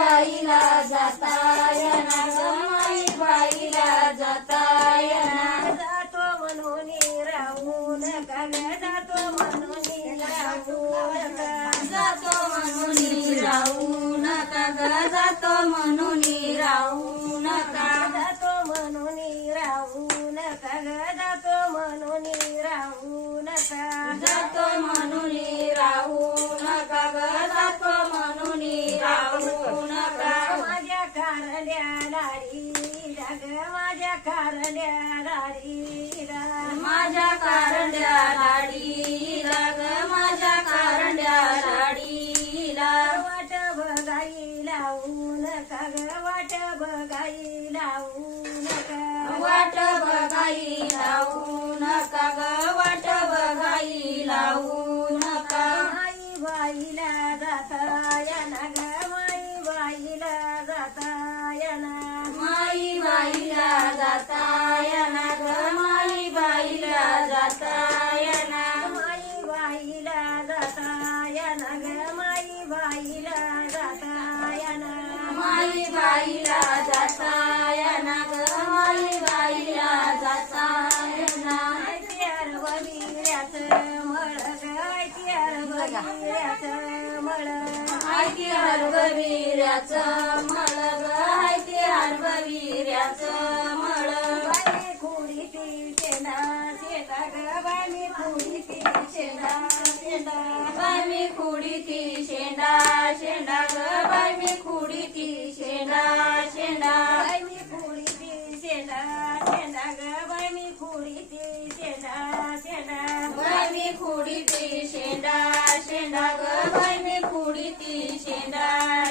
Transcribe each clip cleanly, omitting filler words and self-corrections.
बाईला जाता येना ग माई बाईला जाता येना. जातो म्हणून राहू नका ग जातो म्हणून राहू नका. जातो म्हणून राहू नका ग जातो म्हणून राहू नका. जातो म्हणून राहू नका ग जातो म्हणून राहू नका. जातो म्हणून राहू नका ग जातो म्हणून राहू नका. माझ्या कारल्या लाडीला ग माझ्या कारल्या लाडीला. माझ्या कारंड्या लाडीला ग माझ्या कारंड्या लाडीला. वाट बघाई लावू नका ग वाट बघाई लावू नका. वाट बघाई लावू नका ग वाट बघाई लावू नका. माई बाईला जाता येना ग माई बाईला जाता येना. माई बाईला जाता येना ग माई बाईला जाता येना. माई बाईला जाता येना ग माई बाईला जाता येना. माई बाईला जाता येना ग माई बाईला जाता येना. ऐतिहार बगिऱ्याचं मळ ग ऐतिहार बगिऱ्याचं मळ. हायती हरभऱ्याचं मळ ग हायती हरभऱ्याचं मळ. बाई खुडीती शेंडा शेंडा ग बाई खुडीती शेंडा शेंडा. बाय मी खुडीती शेंडा शेंडा ग बाय मी खुडीती शेंडा शेंडा. बाई मी खुडीती शेंडा शेंडा ग बाई मी खुडीती शेंडा शेंडा. बाय मी खुडीती शेंडा शेंडा ग बाय मी खुडीती शेंडा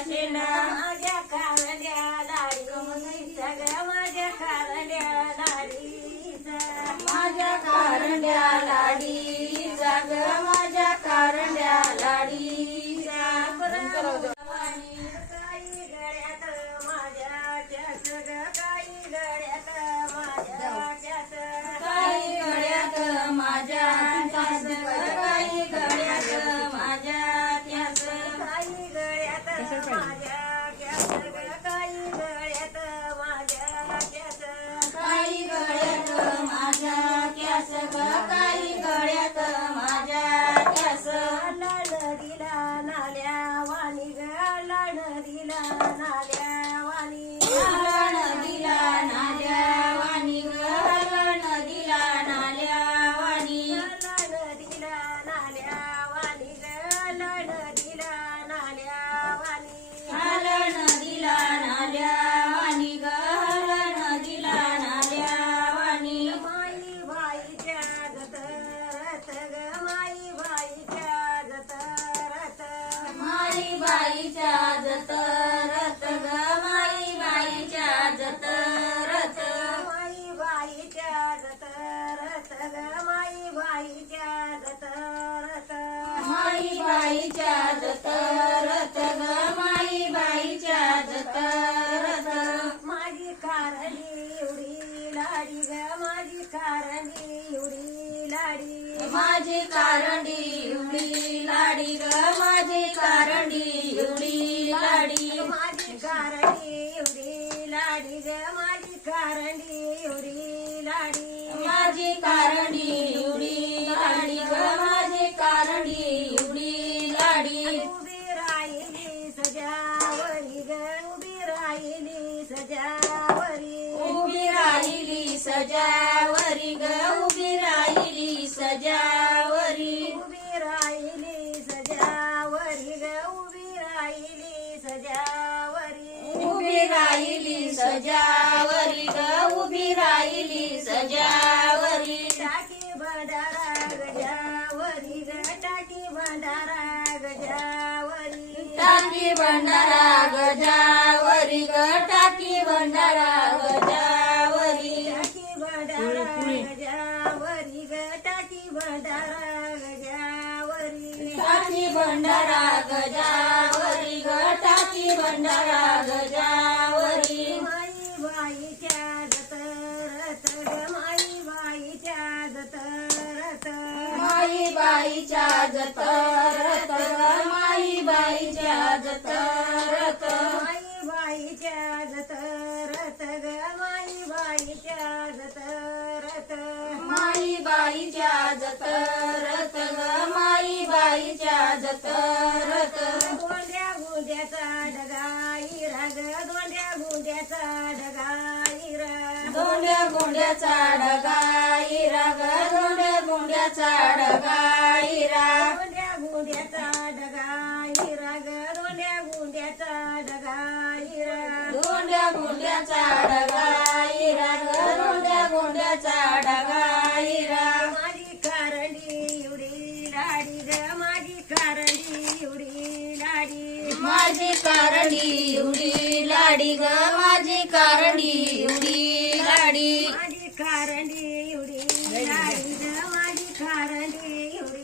शेंडा. माझ्या कारल्या लाडीचा ग माझ्या कारल्या लाडीचा. माझ्या कारंड्या लाडीचा ग माझ्या कारंड्या लाडीचा. काही गळ्यात माझ्या त्याच ग काही गळ्यात माझ्या त्याच. काही गळ्यात माझ्या त्याच ग काही गळ्यात माझ्या त्याच. काही गळ्यात माझ्या त्याच ग काही गळ्यात माझ्या त्याच. काही गळ्यात माझ्या त्याच ग काही गळ्यात माझ्या त्याच. नदीला नाल्या वाणी ग नदीला नाल्या वाणी. नदीला नाल्या वाणी ग नदीला नाल्या वाणी. नदीला नाल्या वाणी ग नदीला नाल्या वाणी. नदीला नाल्या वाणी ग नदीला नाल्या वाणी. माई बाईच्या जतरत ग माई बाईच्या जतरत. माई बाईच्या जतरत ग माई बाईच्या जतरत. माई बाईच्या जतरत ग माई बाईच्या जतरत. माई बाईच्या जतरत ग माई बाईच्या जतरत. माझी कारली उडी लाडी ग माझी कारली उडी लाडी. माझी कारंडी उडी लाडी ग माझी कारंडी उडी लाडी. माझी कारली उडी लाडी ग माझी कारली उडी लाडी. माझी कारंडी उडी लाडी ग माझी कारंडी उडी लाडी. उभी राहिली सजावरी ग उभी राहिली सजावरी. उभी राहिली सजावरी ग उभी राहिली सजावरी. उभी राहिली सजावरी ग उभी राहिली सजावरी. उभी राहिली सजावरी ग उभी राहिली सजावरी. टाकी भंडारा गजावरी ग टाकी भंडारा गजावरी. टाकी भंडारा गजावरी ग टाकी भंडारा गजावरी. टाकी भंडारा गजावरी ग टाकी भंडारा गजावरी. टाकी भंडारा गजावरी ग टाकी भंडारा गजावरी. माई बाईच्या जतरत ग माई बाईच्या जतरत. माई बाईच्या जतरत ग माई बाईच्या जतरत. माई जतरत ग माई बाईच्या जतरत दोंड्या गुंड्याचा डगाईरा ग दोंड्या गुंड्याचा डगाईरा दोंड्या गुंड्याचा डगाईरा ग दोंड्या गुंड्याचा डगाईरा दोंड्या गुंड्याचा डगाईरा ग दोंड्या गुंड्याचा डगाईरा दोंड्या गुंड्याचा डगाईरा ग दोंड्या गुंड्याचा डगाईरा माझी कारंडी एवढी लाडी ग माझी कारंडी एवढी लाडी माझी कारंडी एवढी लाडी ग माझी कारंडी एवढी लाडी माझी कारंडी एवढी लाडी ग माझी कारंडी एवढी